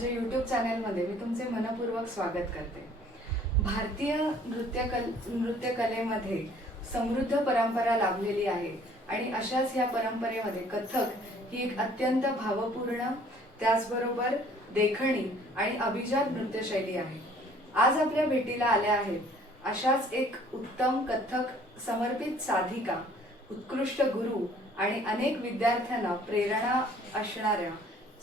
माझ्या YouTube चॅनलमध्ये मी तुमचे मनपूर्वक स्वागत करते। भारतीय नृत्यकलेमध्ये समृद्ध परंपरा लाभलेली आहे आणि अशाच ह्या परंपरेमध्ये कथक ही एक अत्यंत भावपूर्ण त्याचबरोबर देखणी आणि अभिजात नृत्यशैली आहे। आज आपल्या भेटीला आल्या आहेत अशाच एक उत्तम कथक समर्पित साधिका, उत्कृष्ट गुरु आणि अनेक विद्यार्थ्यांना प्रेरणा असणाऱ्या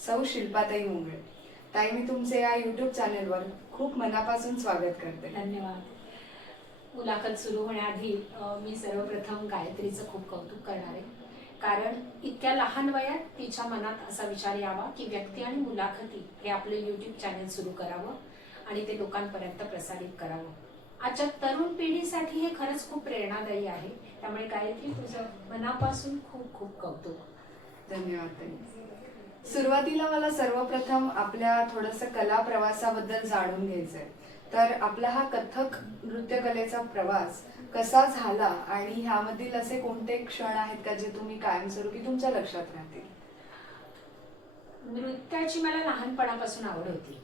सौ शिल्पाताई मुंगळे। ताई, मी तुमचे या YouTube चॅनलवर खूप मनापासून स्वागत करते। धन्यवाद। मुलाखत सुरू होण्याआधी मी सर्वप्रथम गायत्रीचं खूप कौतुक करणार आहे, कारण इतक्या लहान वयात तिच्या मनात असा विचार यावा की व्यक्ती आणि मुलाखती हे आपलं YouTube चॅनल सुरू करावं आणि ते लोकांपर्यंत प्रसारित करावं। आजच्या तरुण पिढीसाठी हे खरंच खूप प्रेरणादायी आहे। त्यामुळे गायत्री, तुझं मनापासून खूप खूप कौतुक। धन्यवाद ताई। सुरुवातीला मला सर्वप्रथम आपल्या थोडंसं कला प्रवासाबद्दल जाणून घ्यायचंय। तर आपला हा कथक नृत्यकलेचा प्रवास कसा झाला आणि ह्यामधील असे कोणते क्षण आहेत का जे तुम्ही कायमस्वरूपी तुमच्या लक्षात राहतील? नृत्याची मला लहानपणापासून आवड होती,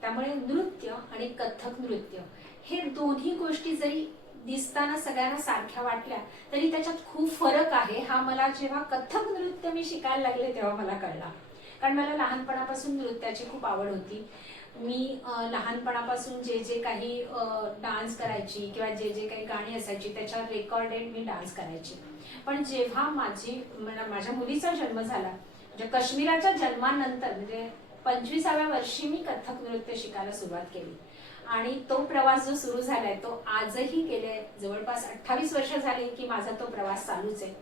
त्यामुळे नृत्य आणि कथक नृत्य हे दोन्ही गोष्टी जरी दिसताना सगळ्यांना सारख्या वाटल्या तरी त्याच्यात खूप फरक आहे हा मला जेव्हा कथक नृत्य मी शिकायला लागले तेव्हा मला कळला। कारण मला लहानपणापासून नृत्याची खूप आवड होती। मी लहानपणापासून जे जे काही डान्स करायची किंवा जे जे काही गाणी असायची त्याच्या रेकॉर्डेड मी डान्स करायची। पण जेव्हा माझ्या मुलीचा जन्म झाला, म्हणजे काश्मीराच्या जन्मानंतर म्हणजे 25व्या वर्षी मी कथक नृत्य शिकायला सुरुवात केली आणि तो प्रवास जो सुरू झालाय तो आजही गेले जवळपास 28 वर्ष झाले की माझा तो प्रवास चालूच आहे।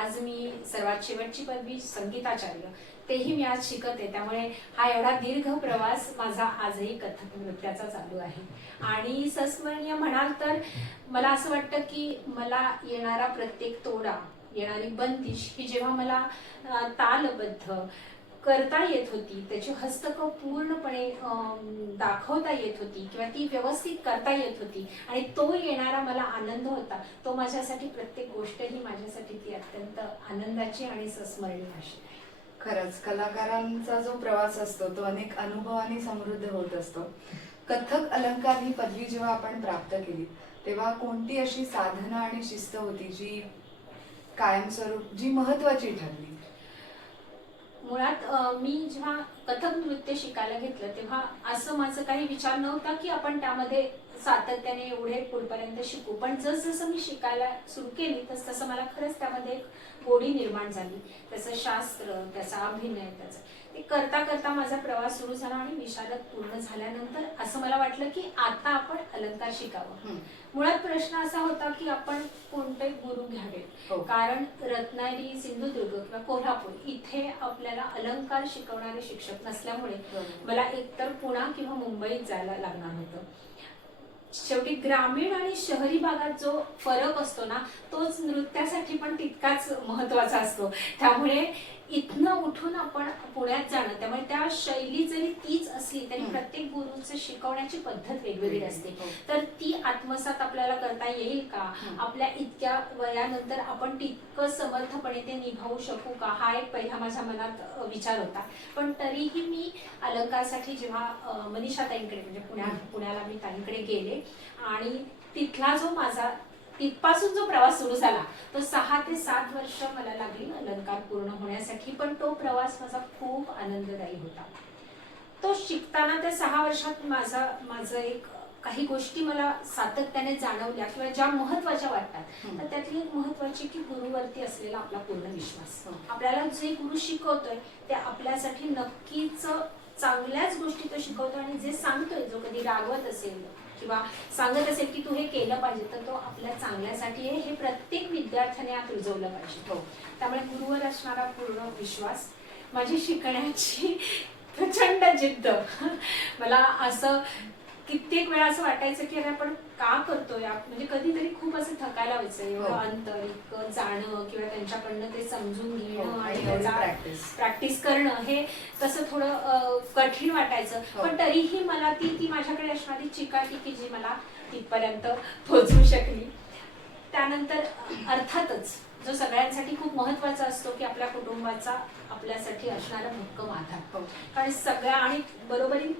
आज मी सर्वात शेवटची पदवी संगीताचार्य तेही मी आज शिकते, त्यामुळे हा एवढा दीर्घ प्रवास माझा आजही कथक नृत्याचा चालू आहे। आणि संस्मरणीय म्हणाल तर मला असं वाटतं की मला येणारा प्रत्येक तोडा, येणारी बंदिश ही जेव्हा मला तालबद्ध करता येत होती, त्याची हस्तकं पूर्णपणे दाखवता येत होती किंवा ती व्यवस्थित करता येत होती आणि तो येणारा मला आनंद होता, तो माझ्यासाठी प्रत्येक गोष्ट ही माझ्यासाठी ती अत्यंत आनंदाची आणि संस्मरणीय अशी। खरंच कलाकारांचा जो प्रवास असतो तो अनेक अनुभवांनी समृद्ध होत असतो। कथक अलंकार ही पदवी जेव्हा आपण प्राप्त केली तेव्हा कोणती अशी साधना आणि शिस्त होती जी कायमस्वरूप जी महत्त्वाची ठरली? मुळात मी जेव्हा कथक नृत्य शिकायला घेतलं तेव्हा असं माझं काही विचार नव्हता की आपण त्यामध्ये सातत्याने एवढे पुढपर्यंत शिकू, पण जसजसं मी शिकायला सुरू केली तसं मला खरंच त्यामध्ये एक गोडी निर्माण झाली। त्याचं शास्त्र, त्याचा अभिनय, त्याचं ते करता करता माझा प्रवास सुरू झाला आणि विशारद पूर्ण झाल्यानंतर असं मला वाटलं की आता आपण अलंकार शिकावं। मुळात प्रश्न असा होता की आपण कोणते गुरु घ्यावे, कारण रत्नागिरी, सिंधुदुर्ग किंवा कोल्हापूर इथे आपल्याला अलंकार शिकवणारे शिक्षक नसल्यामुळे मला एकतर पुणे किंवा मुंबईत जायला लागणार होतं। शेवटी ग्रामीण आणि शहरी भागात जो फरक असतो ना तोच नृत्यासाठी पण तितकाच महत्त्वाचा असतो, त्यामुळे इथनं उठून आपण पुण्यात जाणं, त्यामुळे त्या शैली जरी तीच असली तरी प्रत्येक गुरुचं शिकवण्याची पद्धत वेगवेगळी असते, तर ती आत्मसात आपल्याला करता येईल का, आपल्या इतक्या वयानंतर आपण तितकं समर्थपणे ते निभावू शकू का, हा एक पहिला माझ्या मनात विचार होता। पण तरीही मी अलंकारसाठी जेव्हा मनीषाताईंकडे म्हणजे पुण्याला मी ताईंकडे गेले आणि तिथला जो माझा तिथपासून जो प्रवास सुरू झाला तो 6 ते 7 वर्ष मला लागली अलंकार पूर्ण होण्यासाठी, पण तो प्रवास माझा खूप आनंददायी होता। तो शिकताना त्या 6 वर्षात माझं एक काही गोष्टी मला सातत्याने जाणवल्या किंवा ज्या महत्त्वाच्या वाटतात, तर त्यातली एक महत्त्वाची की गुरुवरती असलेला आपला पूर्ण विश्वास। आपल्याला जे गुरु शिकवतोय ते आपल्यासाठी नक्कीच चांगल्याच गोष्टी तो शिकवतो आणि जे सांगतोय, जो कधी रागवत असेल किंवा सांगत असेल की तू हे केलं पाहिजे तर तो आपल्या चांगल्यासाठी आहे, हे प्रत्येक विद्यार्थ्याने आत रुजवलं पाहिजे। त्यामुळे गुरुवर असणारा पूर्ण विश्वास, माझी शिकण्याची प्रचंड जिद्द, मला असं कित्येक वेळा असं वाटायचं की अरे आपण का करतोय, म्हणजे कधीतरी खूप असं थकायला व्हायचं, एवढं अंतर, इतकं जाणं किंवा त्यांच्याकडनं ते समजून घेणं आणि त्याचा प्रॅक्टिस करणं हे तसं थोडं कठीण वाटायचं, पण तरीही मला ती माझ्याकडे असणारी चिकाटी की जी मला तिथपर्यंत पोहोचवू शकली। त्यानंतर अर्थातच जो सगळ्यांसाठी खूप महत्त्वाचा असतो की आपल्या कुटुंबाचा आपल्यासाठी असणारा भक्कम आधार, कारण सगळ्या आणि बरोबरीने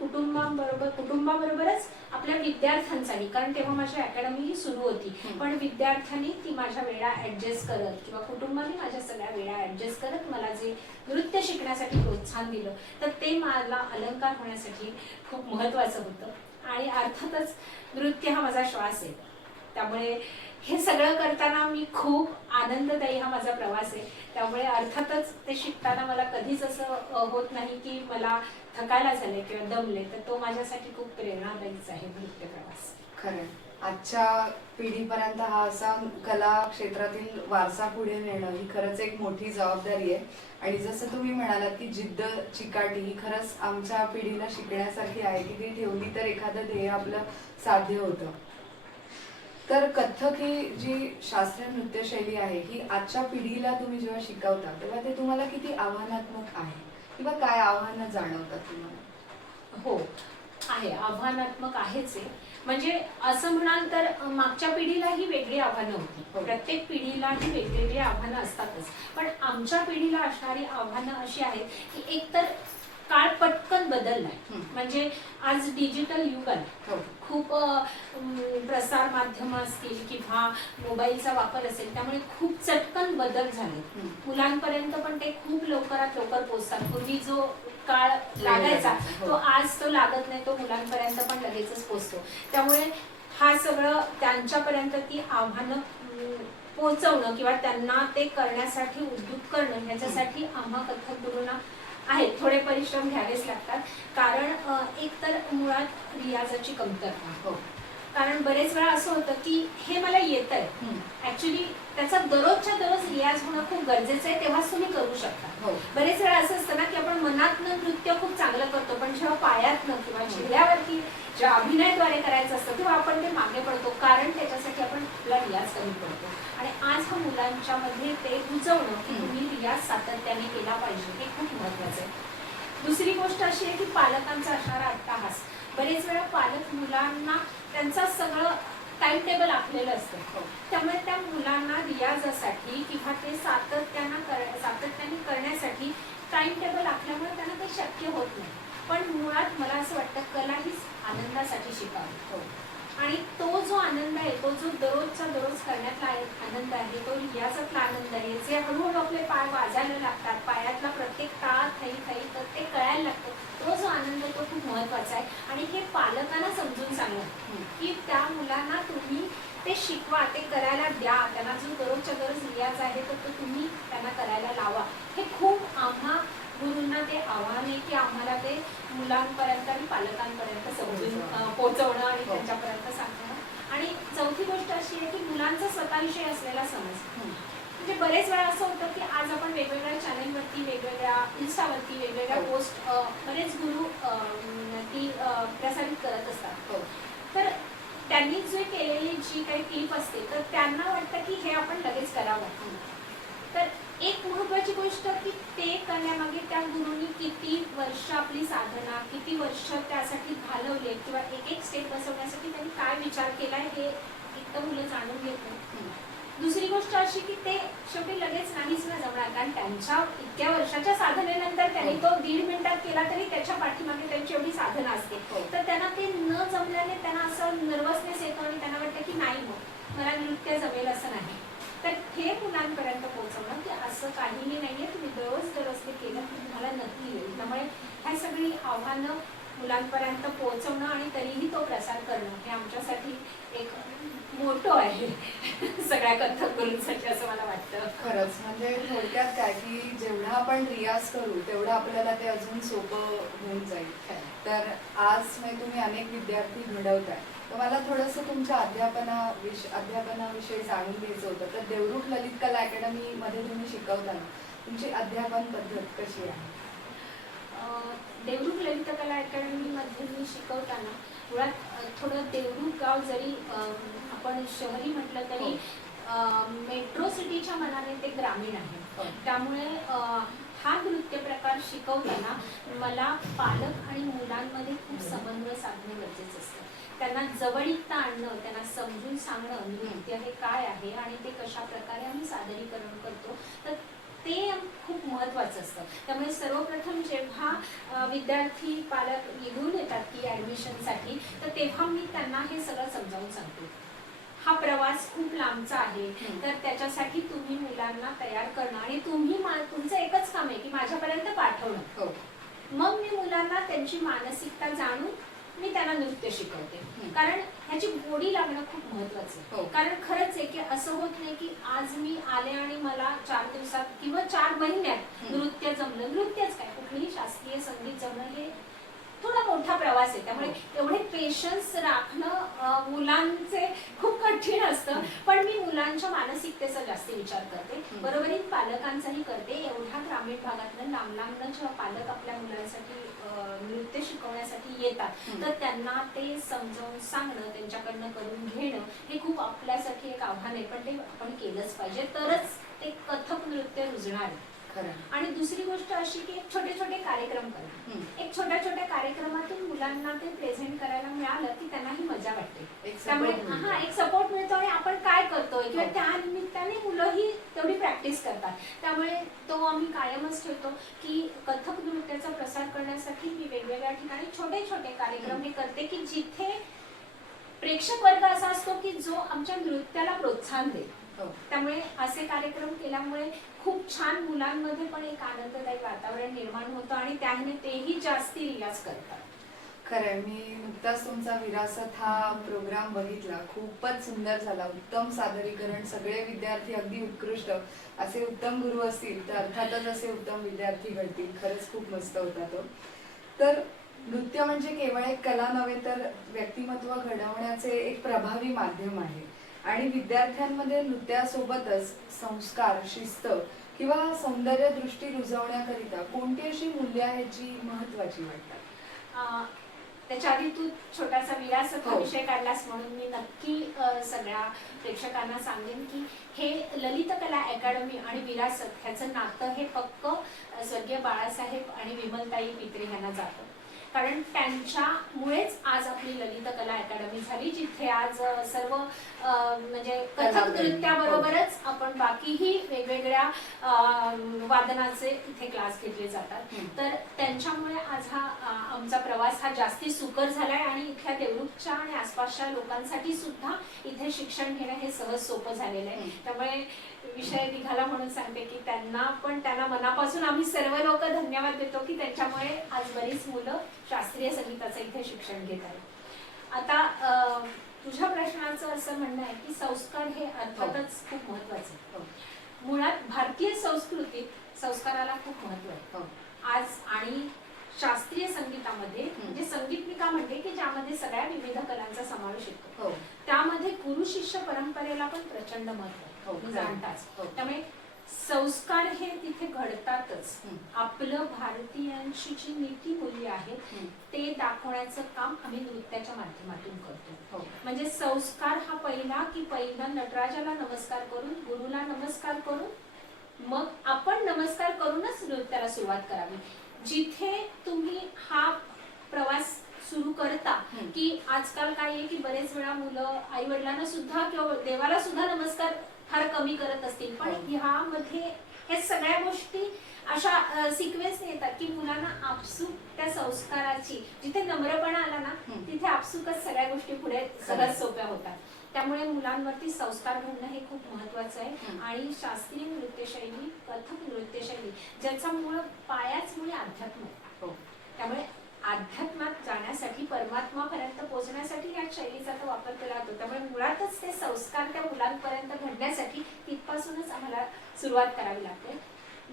विद्यार्थ्यांसाठी, कारण तेव्हा माझी अकॅडमी ही सुरू होती, पण विद्यार्थ्यांनी ती माझ्या वेळा ऍडजस्ट करत किंवा कुटुंबाने माझ्या सगळ्या वेळा ऍडजस्ट करत मला जे नृत्य शिकण्यासाठी प्रोत्साहन दिलं, तर ते मला अलंकार होण्यासाठी खूप महत्त्वाचं होतं. आणि अर्थातच नृत्य हा माझा श्वास आहे, त्यामुळे हे सगळं करताना मी खूप आनंददायी हा माझा प्रवास आहे. त्यामुळे अर्थातच ते शिकताना मला कधीच असं होत नाही की मला थकायला झाले किंवा दमले, तर तो माझ्यासाठी खूप प्रेरणादायीच आहे नृत्य प्रवास. खरं, आजच्या पिढीपर्यंत हा असा कला क्षेत्रातील वारसा पुढे नेणं ही खरंच एक मोठी जबाबदारी आहे. आणि जसं तुम्ही म्हणालात की जिद्द चिकाटी ही खरंच आमच्या पिढीला शिकण्यासारखी आहे की ती ठेवली तर एखादं ध्येय आपलं साध्य होतं. तर कथ्थक ही जी शास्त्रीय नृत्यशैली आहे ही आजच्या पिढीला तुम्ही जेव्हा शिकवता तेव्हा ते तुम्हाला किती आव्हानात्मक आहे किंवा काय आव्हानं जाणवतात तुम्हाला? हो आहे, आव्हानात्मक आहेच आहे. म्हणजे असं म्हणाल तर मागच्या पिढीला ही वेगळी आव्हानं होती, प्रत्येक पिढीला ही वेगवेगळी आव्हानं असतातच, पण आमच्या पिढीला असणारी आव्हानं अशी आहेत की एकतर काळ पटकन बदललाय, म्हणजे आज डिजिटल युग आहे, खूप प्रसार माध्यम असतील किंवा मोबाईलचा वापर असेल, त्यामुळे खूप चटकन बदल झाले. मुलांपर्यंत पण ते खूप लवकरात लवकर पोहोचतात. पूर्वी जो काळ लागायचा तो आज तो लागत नाही, तो मुलांपर्यंत पण लगेचच पोहोचतो. त्यामुळे हा सगळं त्यांच्यापर्यंत ती आव्हानं पोहोचवणं किंवा त्यांना ते करण्यासाठी उद्युक्त करणं, ह्याच्यासाठी आम्हा कथ्थक गुरूंना आहेत थोडे परिश्रम घ्यावेच लागतात. कारण एक तर मुळात रियाजाची कमतरता, कारण बरेच वेळा असं होतं की हे मला येत आहे, ऍक्च्युली त्याचा दररोजच्या दररोज रियाज होणं खूप गरजेचं आहे, तेव्हाच तुम्ही करू शकता. बरेच वेळा असं असतं ना की आपण मनातनं नृत्य खूप चांगलं करतो, पण जेव्हा पायातनं किंवा चेहऱ्यावरती जेव्हा अभिनयाद्वारे करायचं असतं तेव्हा आपण ते मागे पडतो, कारण त्याच्यासाठी आपण आपला रियाज कमी पडतो. आणि आज हा मुलांच्या मध्ये ते रुजवणं की तुम्ही रियाज सातत्याने केला पाहिजे हे खूप महत्वाचं आहे. दुसरी गोष्ट अशी आहे की पालकांचा असणारा अट्टाहास. बरेच वेळा पालक मुलांना त्यांचं सगळं टाइम टेबल आखलेलं असतं, त्यामुळे त्या मुलांना रियाजासाठी किंवा ते सातत्याने करण्यासाठी टाइम टेबल आखल्यामुळे त्यांना ते शक्य होत नाही. पण मुळात मला असं वाटतं कला हीच आनंदासाठी शिकावी, आणि तो जो आनंद आहे, तो जो दररोजचा दररोज करण्यातला आनंद आहे, तो रियाजातला आनंद आहे, जे हळूहळू आपले पाय वाजायला लागतात, पायातला प्रत्येक टाळ खाई खाई तर ते कळायला लागतं, तो जो आनंद तो खूप महत्वाचा आहे. आणि हे पालकांना समजून सांगणं की त्या मुलांना तुम्ही ते शिकवा, ते करायला द्या, त्यांना जो दररोजच्या दररोज रियाज आहे तर तो तुम्ही त्यांना करायला लावा. हे खूप आम्हा गुरूंना ते आव्हान आहे की आम्हाला ते मुलांपर्यंत आणि पालकांपर्यंत समजून पोहोचवणं आणि त्यांच्यापर्यंत सांगणं. आणि चौथी गोष्ट अशी आहे की मुलांचा स्वतःविषयी असलेला समज. म्हणजे बरेच वेळा असं होतं की आज आपण वेगवेगळ्या चॅनलवरती, वेगवेगळ्या इन्स्टावरती वेगवेगळ्या पोस्ट बरेच गुरु ती प्रसारित करत असतात, तर त्यांनी जे केलेली जी काही क्लिप असते तर त्यांना वाटतं की हे आपण लगेच करावं. तर एक महत्वाची गोष्ट की ते करण्यामागे त्या गुरूंनी किती वर्ष आपली साधना, किती वर्ष त्यासाठी घालवले किंवा एक एक स्टेप बसवण्यासाठी त्यांनी काय विचार केलाय हे एकदम मुलं जाणून घेत नाही. दुसरी गोष्ट अशी की ते शेवटी लगेच नाहीच ना जमणार, कारण त्यांच्या इतक्या वर्षाच्या साधनेनंतर त्यांनी तो 1.5 मिनिटात केला तरी त्याच्या पाठीमागे त्यांची एवढी साधना असते, तर त्यांना ते न जमल्याने त्यांना असं नर्वसनेस येतो आणि त्यांना वाटतं की नाही मग मला नृत्य जमेल असं नाही. तर हे मुलांपर्यंत पोहोचवणं की असं काहीही नाहीये, तुम्ही दररोज ते केलं की तुम्हाला नक्की येईल. त्यामुळे ह्या सगळी आव्हानं मुलांपर्यंत पोहोचवणं आणि तरीही तो प्रसार करणं हे आमच्यासाठी एक मोठं आहे सगळ्या कथ्थक गुरूंसाठी असं मला वाटतं. खरंच, म्हणजे थोडक्यात काय की जेवढा आपण रियाज करू तेवढं आपल्याला ते अजून सोपं होऊन जाईल. तर आज तुम्ही अनेक विद्यार्थी घडवताय, तर मला थोडंसं तुमच्या अध्यापनाविषयी जाणून घ्यायचं होतं. तर देवरुख ललित कला अकॅडमी मध्ये तुम्ही शिकवताना तुमची अध्यापन पद्धत कशी आहे? देवरुख ललित कला अकॅडमी मध्ये मी शिकवताना मुळात थोडं देवरुख गाव जरी आपण शहरी म्हटलं तरी मेट्रो सिटीच्या मनाने ते ग्रामीण आहे, त्यामुळे हा नृत्य प्रकार शिकवताना मला पालक आणि मुलांमध्ये खूप समन्वय साधणे गरजेचं असतं. त्यांना जवळीकता आणणं, त्यांना समजून सांगणं नृत्य हे काय आहे आणि ते कशा प्रकारे आम्ही सादरीकरण करतो, तर ते खूप महत्वाचं असतं. त्यामुळे सर्वप्रथम जेव्हा विद्यार्थी पालक निघून येतात येतात की ऍडमिशनसाठी, तर तेव्हा मी त्यांना हे सगळं समजावून सांगते. हा प्रवास खूप लांबचा आहे, तर त्याच्यासाठी तुम्ही मुलांना तयार करणं आणि तुमचं एकच काम आहे की माझ्यापर्यंत पाठवणं. हो. मग मी मुलांना त्यांची मानसिकता जाणून मी त्यांना नृत्य शिकवते. कारण ह्याची गोडी लागणं खूप महत्वाचं आहे. कारण खरंच आहे की असं होत नाही की आज मी आले आणि मला 4 दिवसात किंवा 4 महिन्यात नृत्य जमलं. नृत्यच काय, कुठलीही शास्त्रीय संगीत जमणं हे थोडा मोठा प्रवास आहे. त्यामुळे एवढे पेशन्स राखणं मुलांचे खूप कठीण असतं. पण मी मुलांच्या मानसिकतेचा जास्त विचार करते, बरोबरीत पालकांचाही करते. एवढ्या ग्रामीण भागातनं लांब लांबनं जेव्हा पालक आपल्या मुलांसाठी नृत्य शिकवण्यासाठी येतात, तर त्यांना ते समजावून सांगणं, त्यांच्याकडनं करून घेणं हे खूप आपल्यासाठी एक आव्हान आहे. पण ते आपण केलंच पाहिजे, तरच ते कथक नृत्य रुजणार आहे. आणि दुसरी गोष्ट अशी की एक छोटे छोटे कार्यक्रम करणं. एक छोट्या छोट्या कार्यक्रमातून मुलांना ते प्रेझेंट करायला मिळालं की त्यांनाही मजा वाटते. त्यामुळे एक सपोर्ट मिळतो आणि आपण काय करतोय किंवा त्या निमित्ताने मुलंही तेवढी प्रॅक्टिस करतात. त्यामुळे तो आम्ही कायमच ठेवतो की कथक नृत्याचा प्रसार करण्यासाठी मी वेगवेगळ्या ठिकाणी छोटे छोटे कार्यक्रम हे करते की जिथे प्रेक्षक वर्ग असा असतो की जो आमच्या नृत्याला प्रोत्साहन देईल. त्यामुळे असे कार्यक्रम केल्यामुळे खूप छान मुलांमध्ये पण एक आनंददायी वातावरण निर्माण होतं आणि त्याने तेही जास्ती रियाज करतात. खरंय, मी नुकताच तुमचा विरासत हा प्रोग्राम बघितला. खूपच सुंदर झाला, उत्तम सादरीकरण. सगळे विद्यार्थी अगदी उत्कृष्ट. असे उत्तम गुरु असतील तर अर्थातच असे उत्तम विद्यार्थी घडतील. खरंच खूप मस्त होता तो. तर नृत्य म्हणजे केवळ एक कला नव्हे तर व्यक्तिमत्व घडवण्याचे एक प्रभावी माध्यम आहे. आणि विद्यार्थ्यांमध्ये नृत्यासोबतच संस्कार, शिस्त किंवा सौंदर्य दृष्टी रुजवण्याकरिता कोणती अशी मूल्य आहेत जी महत्वाची वाटतात? त्याच्या आधी तू छोटासा विरासत हा विषय काढलास म्हणून मी नक्की सगळ्या प्रेक्षकांना सांगेन की हे ललित कला अकॅडमी आणि विरासत ह्याचं नातं हे फक्त स्वर्गीय बाळासाहेब आणि विमलताई पित्रे यांना जातं. कारण त्यांच्यामुळेच आज आपली ललित कला अकॅडमी झाली, जिथे आज सर्व म्हणजे कथक नृत्याबरोबरच आपण बाकीही वेगवेगळ्या वादनाचे इथे क्लास घेतले जातात. तर त्यांच्यामुळे आज हा आमचा प्रवास हा जास्ती सुकर झालाय आणि इथल्या देवरूखच्या आणि आसपासच्या लोकांसाठी सुद्धा इथे शिक्षण घेणं हे सहज सोपं झालेलं आहे. त्यामुळे विषय निघाला म्हणून सांगते की त्यांना मनापासून आम्ही सर्व लोक धन्यवाद देतो की त्यांच्यामुळे आज बरीच मुलं शास्त्रीय संगीताचं इथे शिक्षण घेत आहेत. आता तुझ्या प्रश्नाचं असं म्हणणं आहे की संस्कार हे अर्थातच खूप महत्वाचे आहे. मुळात भारतीय संस्कृतीत संस्काराला खूप महत्व आहे. आज आणि शास्त्रीय संगीतामध्ये म्हणजे संगीत मी का म्हणते की ज्यामध्ये सगळ्या विविध कलांचा समावेश येतो, त्यामध्ये गुरु शिष्य परंपरेला पण प्रचंड महत्व आहे, जाणताच. त्यामुळे संस्कार हे तिथे घडतातच. आपलं भारतीयांची जी नीती मूल्य आहेत ते दाखवण्याचं काम आम्ही नृत्याच्या माध्यमातून करतो. म्हणजे संस्कार हा पहिला नटराजाला नमस्कार करून, गुरुला नमस्कार करून, मग आपण नमस्कार करूनच नृत्याला सुरुवात करावी. जिथे तुम्ही हा प्रवास सुरू करता की आजकाल काय आहे की बरेच वेळा मुलं आई वडिलांना सुद्धा किंवा देवाला सुद्धा नमस्कार फार कमी करत असतील, पण ह्यामध्ये हे सगळ्या गोष्टी अशा सिक्वेन्स येतात की मुलांना आपसूक त्या संस्काराची, जिथे नम्रपणा आला ना तिथे आपसूकच सगळ्या गोष्टी पुढे सहज सोप्या होतात. त्यामुळे मुलांवरती संस्कार घडणं हे खूप महत्वाचं आहे. आणि शास्त्रीय नृत्यशैली, कथक नृत्यशैली ज्याचा मूळ पायाच मुळे अध्यात्म आहे. त्यामुळे अध्यात्मात जाण्यासाठी, परमात्मापर्यंत पोहोचण्यासाठी या शैलीचा तो वापर केला जातो. त्यामुळे मुळातच ते संस्कार त्या मुलांपर्यंत घडण्यासाठी तिथपासूनच आम्हाला सुरुवात करावी लागते.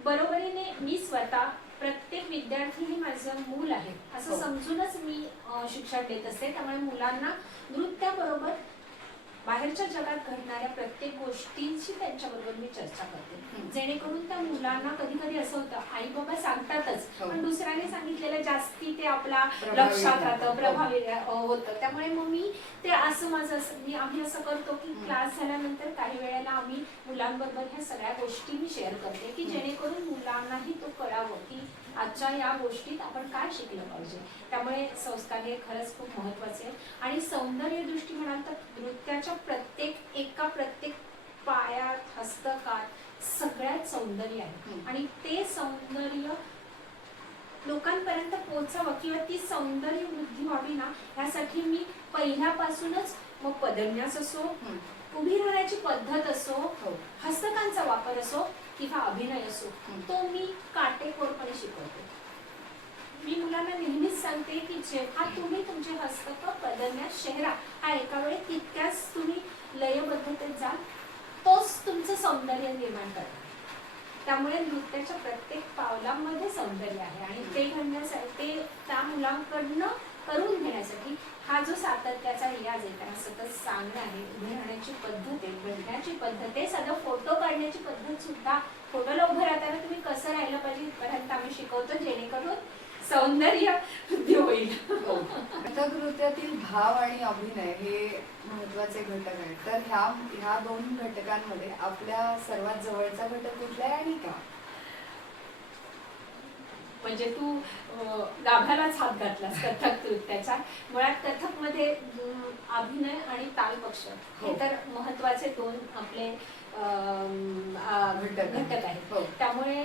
बरोबरीने मी स्वतः प्रत्येक विद्यार्थी हे माझं मूल आहे असं समजूनच मी शिक्षण देत असते. त्यामुळे मुलांना नृत्याबरोबर बाहेरच्या जगात घडणाऱ्या प्रत्येक गोष्टींची त्यांच्याबरोबर मी चर्चा करते, जेणेकरून त्या मुलांना कधी कधी असं होतं आई बाबा सांगतातच पण दुसऱ्याने सांगितलेलं जास्ती ते आपला लक्षात राहतं, प्रभावी होतं. त्यामुळे मग मी ते असं आम्ही असं करतो की क्लास झाल्यानंतर काही वेळेला आम्ही मुलांबरोबर ह्या सगळ्या गोष्टी मी शेअर करते की जेणेकरून मुलांनाही तो कळावं की आजच्या या गोष्टीत आपण काय शिकलं पाहिजे. त्यामुळे संस्कार हे खरंच खूप महत्वाचे आहे. आणि सौंदर्य दृष्टी म्हणाल तर नृत्याच्या प्रत्येक पायात, हस्तकात सगळ्यात सौंदर्य आहे आणि ते सौंदर्य लोकांपर्यंत पोहोचावं किंवा ती सौंदर्य वृद्धी व्हावी ना, ह्यासाठी मी पहिल्यापासूनच मग पदन्यास असो, हं. उभी राहण्याची पद्धत असो, हो. हस्तकांचा वापर असो किंवा अभिनय असो, हं. तो मी काटेकोरपणे शिकवते. मी मुलांना नेहमीच सांगते की जेव्हा तुम्ही तुमचे हस्तक पदन्यास चेहरा हा एका वेळी तितक्याच तुम्ही लयबद्धतेत जाल, तोच तुमचं सौंदर्य निर्माण करणार. त्यामुळे नृत्याच्या प्रत्येक पावलामध्ये सौंदर्य आहे आणि ते घडण्यासाठी, ते त्या मुलांकडनं करून घेण्यासाठी हा जो सातत्याचा रियाज आहे, त्यांना सतत सांगणं आहे, उभे राहण्याची पद्धत आहे, बसण्याची पद्धत आहे, साधं फोटो काढण्याची पद्धत सुद्धा, फोटोला उभं राहताना तुम्ही कसं राहिलं पाहिजे इथपर्यंत आम्ही शिकवतो, जेणेकरून सौंदर्य वृद्धी होईल. कथक नृत्यातील भाव आणि अभिनय हे महत्वाचे घटक आहेत. तर ह्या दोन घटकांमध्ये आपल्या सर्वात जवळचा घटक कुठला आहे आणि का? म्हणजे तू गाभ्यालाच हात घातलास कथक नृत्याच्या. मुळात कथकमध्ये अभिनय आणि तालपक्ष हे तर महत्वाचे दोन आपले घटक आहेत. त्यामुळे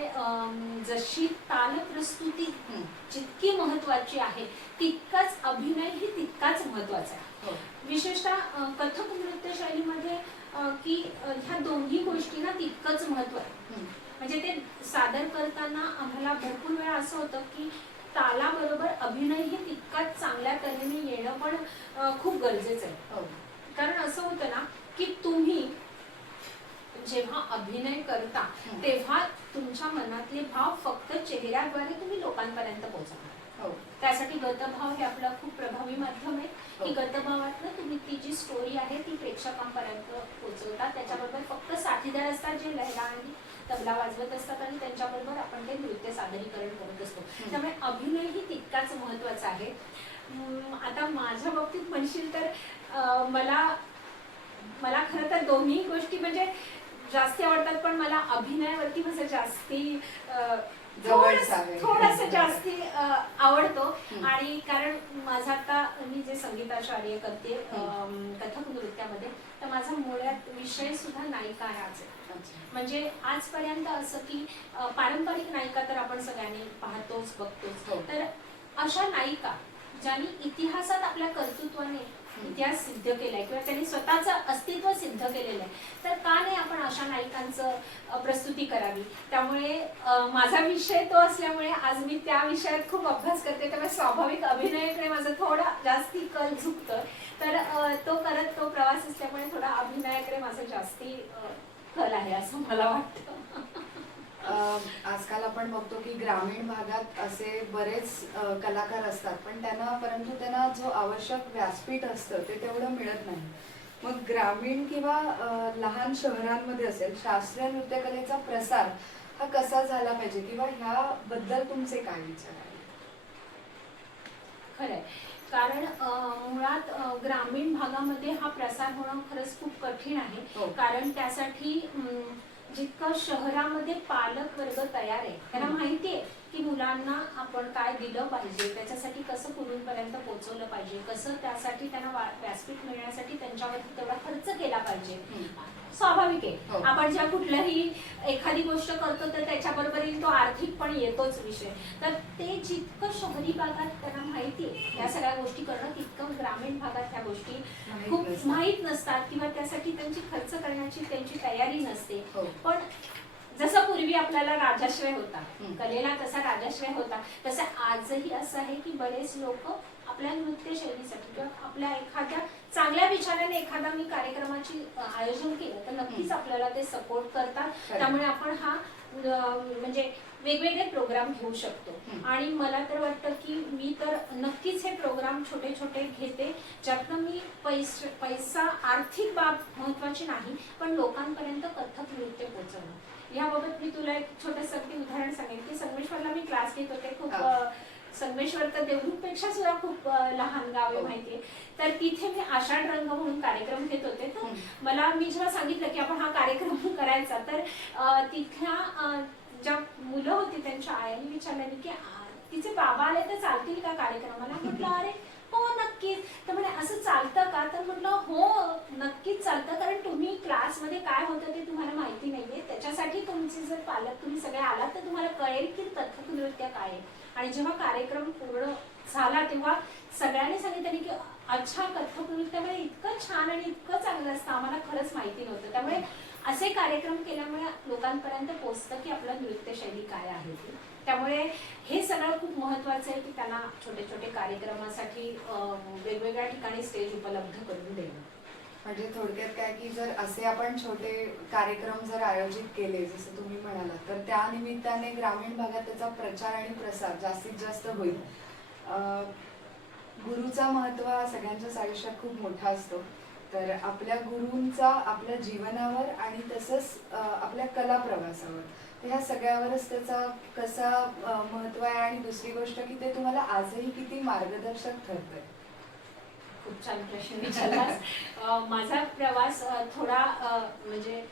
जशी ताल प्रस्तुती जितकी महत्वाची आहे, तितकाच अभिनय ही तितकाच महत्वाचा आहे. विशेषतः कथक नृत्य शैलीमध्ये की ह्या दोन्ही गोष्टींना तितकंच महत्व आहे. म्हणजे ते सादर करताना आम्हाला भरपूर वेळा असं होतं की तालाबरोबर अभिनय ही तितकाच चांगल्या तऱ्हेने येणं पण खूप गरजेचं आहे. कारण असं होतं ना की तुम्ही जेव्हा अभिनय करता तेव्हा तुमच्या मनातले भाव फक्त चेहऱ्याद्वारे तुम्ही लोकांपर्यंत पोहोचवणार. त्यासाठी गतभाव हे आपलं खूप प्रभावी माध्यम आहे की गतभावातनं तुम्ही ती जी स्टोरी आहे ती प्रेक्षकांपर्यंत पोहोचवता. त्याच्याबरोबर फक्त साथीदार असतात जे लहरा आणि तबला वाजवत असतात आणि त्यांच्याबरोबर आपण ते नृत्य सादरीकरण करत असतो. त्यामुळे अभिनय ही तितकाच महत्वाचा आहे. आता माझ्या बाबतीत म्हणशील तर मला खरं तर दोन्ही गोष्टी म्हणजे जास्ती आवडतात, पण मला अभिनयावरती माझं जास्ती थोडंसं जास्ती आवडतो. आणि कारण माझं आता मी जे संगीताचार्य करते कथक नृत्यामध्ये, तर माझा मुळात विषय सुद्धा नायिका हाच आहे. म्हणजे आजपर्यंत असं की पारंपरिक नायिका तर आपण सगळ्यांनी पाहतोच बघतोच, तर अशा नायिका ज्यांनी इतिहासात आपल्या कर्तृत्वाने इतिहास सिद्ध केलाय किंवा त्यांनी स्वतःचं अस्तित्व सिद्ध केलेलं आहे, तर का नाही आपण अशा नायिकांचं प्रस्तुती करावी. त्यामुळे माझा विषय तो असल्यामुळे आज मी त्या विषयात खूप अभ्यास करते. त्यामुळे स्वाभाविक अभिनयाकडे माझं थोडा जास्ती कल झुकतं. तर तो प्रवास असल्यामुळे थोडा अभिनयाकडे माझं जास्ती कल आहे असं मला वाटतं. आजकाल आपण बघतो की ग्रामीण भागात असे बरेच कलाकार असतात, पण परंतु त्यांना जो आवश्यक व्यासपीठ असतं ते तेवढं मिळत नाही. मग ग्रामीण किंवा लहान शहरांमध्ये असेल, शास्त्रीय नृत्यकलेचा प्रसार हा कसा झाला पाहिजे किंवा ह्याबद्दल तुमचे काय विचार आहेत? खरंय, कारण मुळात ग्रामीण भागामध्ये हा प्रसार होणं खरंच खूप कठीण आहे. कारण त्यासाठी जितकं शहरामध्ये पालक वर्ग तयार आहे, त्यांना माहिती आहे की मुलांना आपण काय दिलं पाहिजे, त्याच्यासाठी कसं कुणापर्यंत पोहोचवलं पाहिजे, कसं त्यासाठी त्यांना व्यासपीठ मिळण्यासाठी त्यांच्यावरती तेवढा खर्च केला पाहिजे. स्वाभाविक आहे, आपण ज्या कुठल्याही एखादी गोष्ट करतो तर त्याच्याबरोबर तो आर्थिक पण येतोच विषय. तर ते जितकं शहरी भागात त्यांना माहिती आहे या सगळ्या गोष्टी करणं, तितकं ग्रामीण भागात ह्या गोष्टी खूप माहीत नसतात किंवा त्यासाठी त्यांची खर्च करण्याची त्यांची तयारी नसते. पण जसं पूर्वी आपल्याला राजाश्रय होता, कलेला तसा राजाश्रय होता, तसं आजही असं आहे की बरेच लोक आपल्या नृत्य शैलीसाठी किंवा आपल्या एखाद्या चांगल्या विचाराने एखादा मी कार्यक्रमाची आयोजन केलं तर नक्कीच आपल्याला ते सपोर्ट करतात. त्यामुळे आपण हा म्हणजे वेगवेगळे प्रोग्राम घेऊ शकतो. आणि मला तर वाटतं की मी तर नक्कीच हे प्रोग्राम छोटे छोटे घेते, ज्यातनं मी पैसा आर्थिक बाब महत्वाची नाही, पण लोकांपर्यंत कथक नृत्य पोहोचवणं. याबाबत मी तुला एक छोटंसं उदाहरण सांगेन की संगमेश्वरला मी क्लास घेत होते. खूप संगमेश्वर तर देवरूखपेक्षा सुद्धा खूप लहान गाव आहे माहितीये. तर तिथे मी आषाढ रंग म्हणून कार्यक्रम घेत होते. तर मला मी जेव्हा सांगितलं की आपण हा कार्यक्रम करायचा, तर तिथल्या ज्या मुलं होती त्यांच्या आईने विचारलं की तिचे बाबा आले तर चालतील का कार्यक्रमाला. म्हटलं अरे हो नक्कीच. तर म्हणे असं चालतं का. तर म्हटलं हो नक्कीच चालतं, कारण तुम्ही क्लासमध्ये काय होतं ते तुम्हाला माहिती नाहीये. त्याच्यासाठी तुमचे जर पालक तुम्ही सगळे आलात तर तुम्हाला कळेल की कथक नृत्य काय आहे. आणि जेव्हा कार्यक्रम पूर्ण झाला तेव्हा सगळ्यांनी सांगितलं की अच्छा, कथ्थक नृत्यामध्ये इतकं छान आणि इतकं चांगलं असतं, आम्हाला खरंच माहिती नव्हतं. त्यामुळे असे कार्यक्रम केल्यामुळे लोकांपर्यंत पोहोचतं की आपलं नृत्यशैली काय आहे ती. त्यामुळे हे सगळं खूप महत्त्वाचं आहे की त्यांना छोटे छोटे कार्यक्रमासाठी वेगवेगळ्या ठिकाणी स्टेज उपलब्ध करून देणं. म्हणजे थोडक्यात काय की जर असे आपण छोटे कार्यक्रम जर आयोजित केले जसं तुम्ही म्हणालात तर त्या निमित्ताने ग्रामीण भागात त्याचा प्रचार आणि प्रसार जास्तीत जास्त होईल. गुरुचा महत्त्व हा सगळ्यांच्याच आयुष्यात खूप मोठा असतो. तर आपल्या गुरूंचा आपल्या जीवनावर आणि तसंच आपल्या कला प्रवासावर ह्या सगळ्यावरच त्याचा कसा महत्त्व आहे आणि दुसरी गोष्ट की ते तुम्हाला आजही किती मार्गदर्शक ठरतंय. खूप छान प्रश्न विचारलास. माझा प्रवास थोडा म्हणजे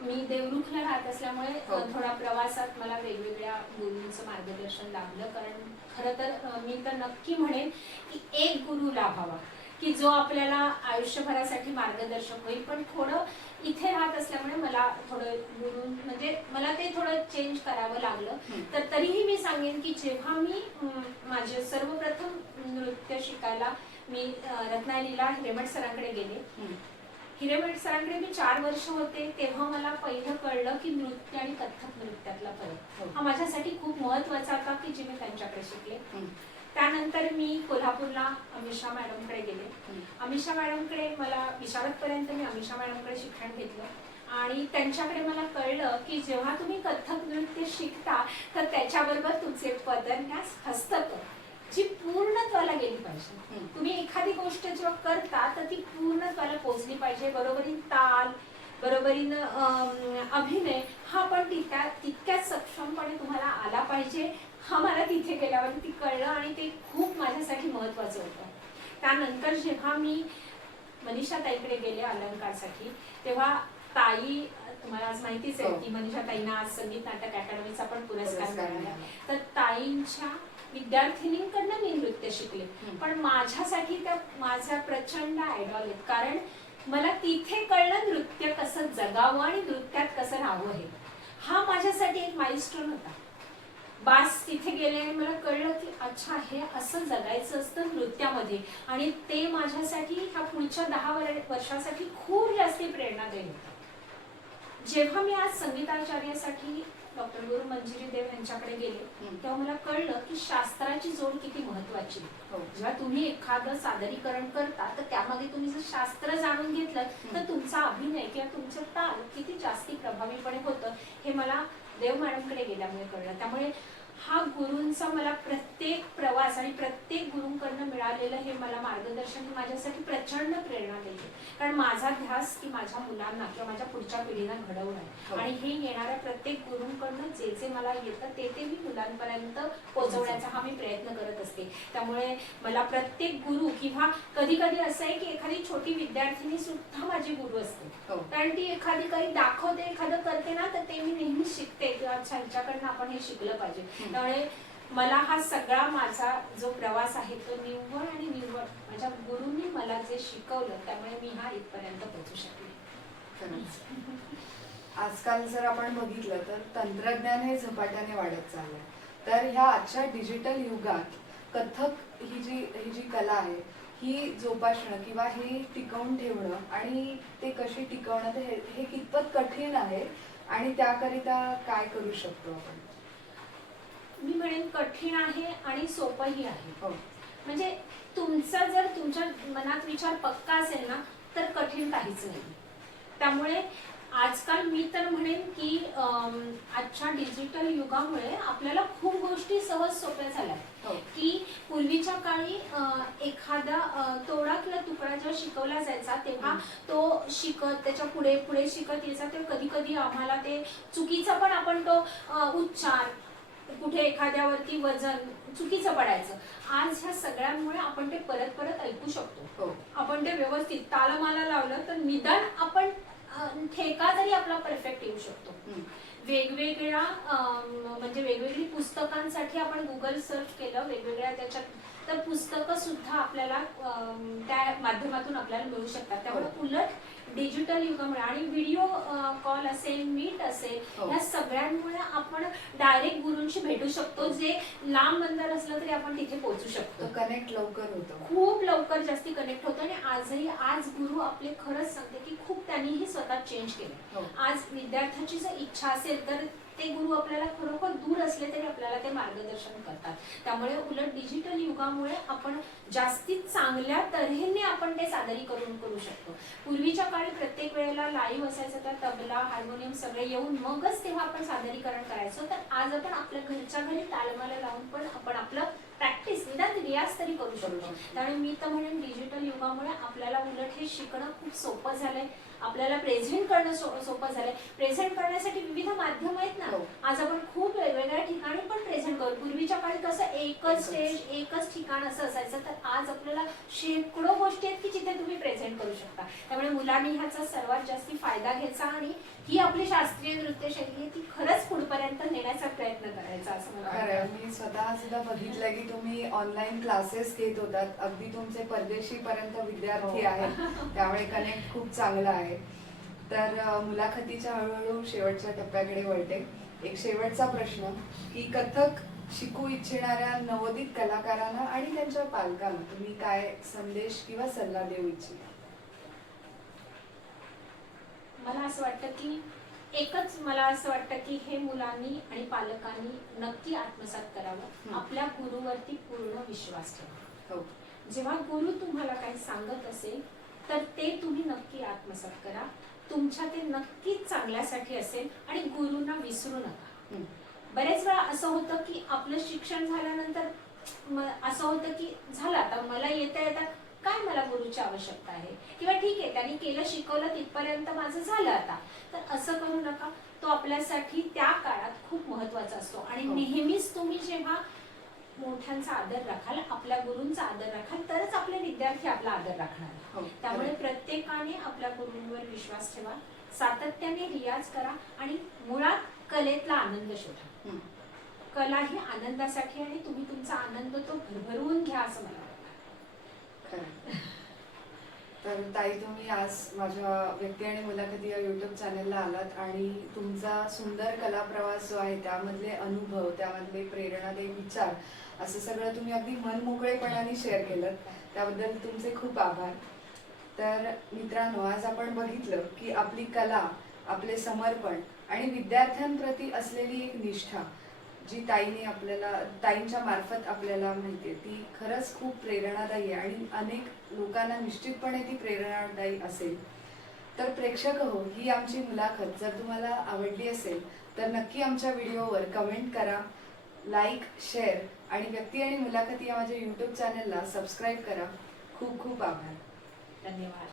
मी देवरुखला राहत असल्यामुळे थोडा प्रवासात मला वेगवेगळ्या गुरूंचं मार्गदर्शन लाभलं. कारण खरं तर मी तर नक्की म्हणेन की एक गुरु लाभावा की जो आपल्याला आयुष्यभरासाठी मार्गदर्शक होईल. पण थोडं इथे राहत असल्यामुळे मला थोडं गुरु म्हणजे मला ते थोडं चेंज करावं लागलं. तर तरीही मी सांगेन की जेव्हा मी माझे सर्वप्रथम नृत्य शिकायला मी रत्नागिरीला हिरेमठ सरांकडे गेले. हिरेमठ सरांकडे मी 4 वर्ष होते. तेव्हा मला पहिलं कळलं की नृत्य आणि कथ्थक नृत्यातला फरक हा माझ्यासाठी खूप महत्त्वाचा होता की जे मी त्यांच्याकडे शिकले. त्यानंतर मी कोल्हापूरला अमिषा मॅडमकडे गेले. अमिषा मॅडमकडे मला विशारदपर्यंत मी अमिषा मॅडमकडे शिक्षण घेतलं आणि त्यांच्याकडे मला कळलं की जेव्हा तुम्ही कथ्थक नृत्य शिकता तर त्याच्याबरोबर तुमचे पदन्यास, हस्तक जी पूर्णत्वाला गेली पाहिजे. तुम्ही एखादी गोष्ट जेव्हा करता तर ती पूर्णत्वाला पोहोचली पाहिजे. बरोबरीन ताल, बरोबरीन अभिनय हा पण तितक्याच सक्षमपणे तुम्हाला आला पाहिजे. हा मला तिथे गेल्यावरती कळलं आणि ते खूप माझ्यासाठी महत्त्वाचं होतं. त्यानंतर जेव्हा मी मनीषा ताईकडे गेले अलंकारसाठी तेव्हा ताई, तुम्हाला आज माहितीच आहे की मनीषा ताईंना आज संगीत नाटक अकादमीचा पण पुरस्कार मिळाला. तर ताईंच्या विद्यार्थिनींकडनं मी नृत्य शिकले. पण माझ्यासाठी त्या माझा प्रचंड आयडॉल आहेत. कारण मला तिथे कळलं नृत्य कसं जगावं आणि नृत्यात कसं राहावं हे. हा माझ्यासाठी एक माइलस्टोन होता. बास तिथे गेले आणि मला कळलं की अच्छा हे असं जगायचं असतं नृत्यामध्ये आणि ते माझ्यासाठी ह्या पुढच्या 10 वर्षासाठी खूप जास्ती प्रेरणादायी होतं. जेव्हा मी आज संगीताचार्यासाठी डॉक्टर गुरु मंजिरी देव यांच्याकडे गेले तेव्हा मला कळलं की शास्त्राची जोड किती महत्वाची. जेव्हा तुम्ही एखादं सादरीकरण करता तर त्यामध्ये तुम्ही जर शास्त्र जाणून घेतलं तर तुमचा अभिनय किंवा तुमचं ताल किती जास्ती प्रभावीपणे होतं हे मला देव मॅडमकडे गेल्यामुळे कळलं. त्यामुळे हा गुरूंचा मला प्रत्येक प्रवास आणि प्रत्येक गुरूंकडनं मिळालेलं हे मला मार्गदर्शन हे माझ्यासाठी प्रचंड प्रेरणा देते. कारण माझा ध्यास की माझ्या मुलांना किंवा माझ्या पुढच्या पिढीला घडवणं आहे आणि हे येणाऱ्या प्रत्येक गुरूंकडनं जे जे मला येतं ते मी मुलांपर्यंत पोहोचवण्याचा हा मी प्रयत्न करत असते. त्यामुळे मला प्रत्येक गुरु किंवा कधी कधी असं आहे की एखादी छोटी विद्यार्थिनी सुद्धा माझी गुरु असते. कारण ती एखादी काही दाखवते, एखादं करते ना तर ते मी नेहमी शिकते की अच्छा हिच्याकडनं आपण हे शिकलं पाहिजे. त्यामुळे मला हा सगळा माझा जो प्रवास आहे तो निव्वळ आणि निव्वळ माझ्या गुरूंनी मला जे शिकवलं त्यामुळे मी हा इथपर्यंत पोहोचू शकले. आजकाल जर आपण बघितलं तर तंत्रज्ञान हे झपाट्याने वाढत चाललंय. तर ह्या आजच्या डिजिटल युगात कथ्थक ही जी कला आहे ही जोपासणं किंवा हे टिकवून ठेवणं आणि ते कशी टिकवणं हे कितपत कठीण आहे आणि त्याकरिता काय करू शकतो आपण? मी म्हणेन कठीण आहे आणि सोपंही आहे. म्हणजे तुमचा जर तुमच्या मनात विचार पक्का असेल ना तर कठीण काहीच नाही. त्यामुळे आजकाल मी तर म्हणेन की आजच्या डिजिटल युगामुळे आपल्याला खूप गोष्टी सहज सोप्या झाल्या. की पूर्वीच्या काळी एखादा तोडा किंवा तुकडा जेव्हा शिकवला जायचा तेव्हा तो शिकत त्याच्या पुढे पुढे शिकत यायचा तेव्हा कधी कधी आम्हाला ते चुकीचा पण आपण तो उच्चार कुठे एखाद्यावरती वजन चुकीचं पडायचं. आज ह्या सगळ्यांमुळे आपण ते परत परत ऐकू शकतो. आपण ते व्यवस्थित तालमाला लावलं तर निदान आपण ठेका जरी आपला परफेक्ट येऊ शकतो. वेगवेगळ्या म्हणजे वेगवेगळी पुस्तकांसाठी आपण गुगल सर्च केलं वेगवेगळ्या त्याच्यात तर पुस्तकं सुद्धा आपल्याला त्या माध्यमातून आपल्याला मिळू शकतात. त्यामुळे उलट डिजिटल युगामुळे आणि व्हिडिओ कॉल असेल, मीट असेल, हो. या सगळ्यांमुळे आपण डायरेक्ट गुरूंशी भेटू शकतो. जे लांब अंतर असलं तरी आपण तिथे पोहोचू शकतो. तो कनेक्ट लवकर होतो. खूप लवकर जास्ती कनेक्ट होतो. आणि आज गुरु आपले खरंच सांगते की खूप त्यांनीही स्वतः चेंज केलं. हो. आज विद्यार्थ्याची जर इच्छा असेल तर ते गुरु आपल्याला खरोखर दूर असले तरी आपल्याला ते मार्गदर्शन करतात. त्यामुळे उलट डिजिटल युगामुळे आपण जास्तीत चांगल्या तऱ्हेने आपण ते सादरीकरण करू शकतो. पूर्वीच्या काळी प्रत्येक वेळेला लाईव्ह असायचं, तर तबला, हार्मोनियम सगळे येऊन मगच तेव्हा आपण सादरीकरण करायचो. तर आज आपण आपल्या घरच्या घरी तालमाला लावून पण आपण आपलं प्रॅक्टिस निदान रियाज तरी करू शकतो. त्यामुळे मी तर म्हणेन डिजिटल युगामुळे आपल्याला उलट हे शिकणं खूप सोपं झालंय. आपल्याला प्रेझेंट करणं सोपं झालंय. प्रेझेंट करण्यासाठी विविध माध्यम आहेत ना. आज आपण खूप वेगवेगळ्या ठिकाणी पण प्रेझेंट करू. पूर्वीच्या काळी कसं एकच स्टेज, एकच ठिकाण असं असायचं. तर आज आपल्याला शेकडो गोष्टी आहेत की जिथे तुम्ही प्रेझेंट करू शकता. त्यामुळे मुलांनी ह्याचा सर्वात जास्ती फायदा घ्यायचा आणि ही आपली शास्त्रीय नृत्य शैली ती खरंच पुढपर्यंत नेण्याचा प्रयत्न करायचा असं मला वाटतं. मी स्वतः सुद्धा बघितलं की तुम्ही ऑनलाईन क्लासेस घेत होतात. अगदी तुमचे परदेशी पर्यंत विद्यार्थी आहेत. त्यामुळे कनेक्ट खूप चांगला आहे. तर मुलाखतीच्या हळूहळू शेवटच्या टप्प्याकडे वळते. एक शेवटचा प्रश्न की कथक शिकू इच्छिणाऱ्या नवोदित कलाकारांना आणि त्यांच्या पालकांना तुम्ही काय संदेश किंवा सल्ला देऊ इच्छिता? मला असं वाटतं की हे मुलांनी आणि पालकांनी नक्की आत्मसात करावं. आपल्या गुरुवरती पूर्ण विश्वास ठेवा. हो. जेव्हा गुरु तुम्हाला काही सांगत असेल तर ते तुम्ही नक्की आत्मसात करा. तुमच्या ते नक्कीच चांगल्यासाठी असेल आणि गुरुंना विसरू नका. बरेच वेळा असं होतं की आपलं शिक्षण झाल्यानंतर असं होतं की झालं आता मला येता काय मला गुरुची आवश्यकता आहे, किंवा ठीक आहे त्यांनी केलं शिकवलं तिथपर्यंत माझं झालं आता. तर असं करू नका. तो आपल्यासाठी त्या काळात खूप महत्वाचा असतो. आणि नेहमीच तुम्ही जेव्हा मोठ्यांचा आदर राखाल, आपल्या गुरूंचा आदर राखाल, तरच आपले विद्यार्थी आपला आदर राखणार. त्यामुळे प्रत्येकाने आपल्या गुरूंवर विश्वास ठेवा, सातत्याने रियाज करा आणि मुळात कलेतला आनंद शोधा. कला ही आनंदासाठी आणि तुम्ही तुमचा आनंद तो भरभरून घ्या असं मला वाटतं. तर ताई, तुम्ही आज माझ्या व्यक्ती आणि मुलाखती या युट्यूब चॅनलला आलात आणि तुमचा सुंदर कला प्रवास जो आहे त्यामधले अनुभव, त्यामधले प्रेरणादायी विचार असं सगळं तुम्ही अगदी मनमोकळेपणाने शेअर केलं. त्याबद्दल तुमचे खूप आभार. तर मित्रांनो, आज आपण बघितलं की आपली कला, आपले समर्पण आणि विद्यार्थ्यांप्रती असलेली एक निष्ठा जी ताईंच्या मार्फत आपल्याला माहितीये, ती खरंच खूप प्रेरणादायी आहे आणि अनेक लोकांना निश्चितपणे ती प्रेरणादायी असेल. तर प्रेक्षक हो, ही आमची मुलाखत जर तुम्हाला आवडली असेल तर नक्की आमच्या व्हिडिओवर कमेंट करा, लाईक, शेअर आणि व्यक्ती आणि मुलाखती या माझ्या युट्यूब चॅनलला सबस्क्राईब करा. खूप खूप आभार. धन्यवाद.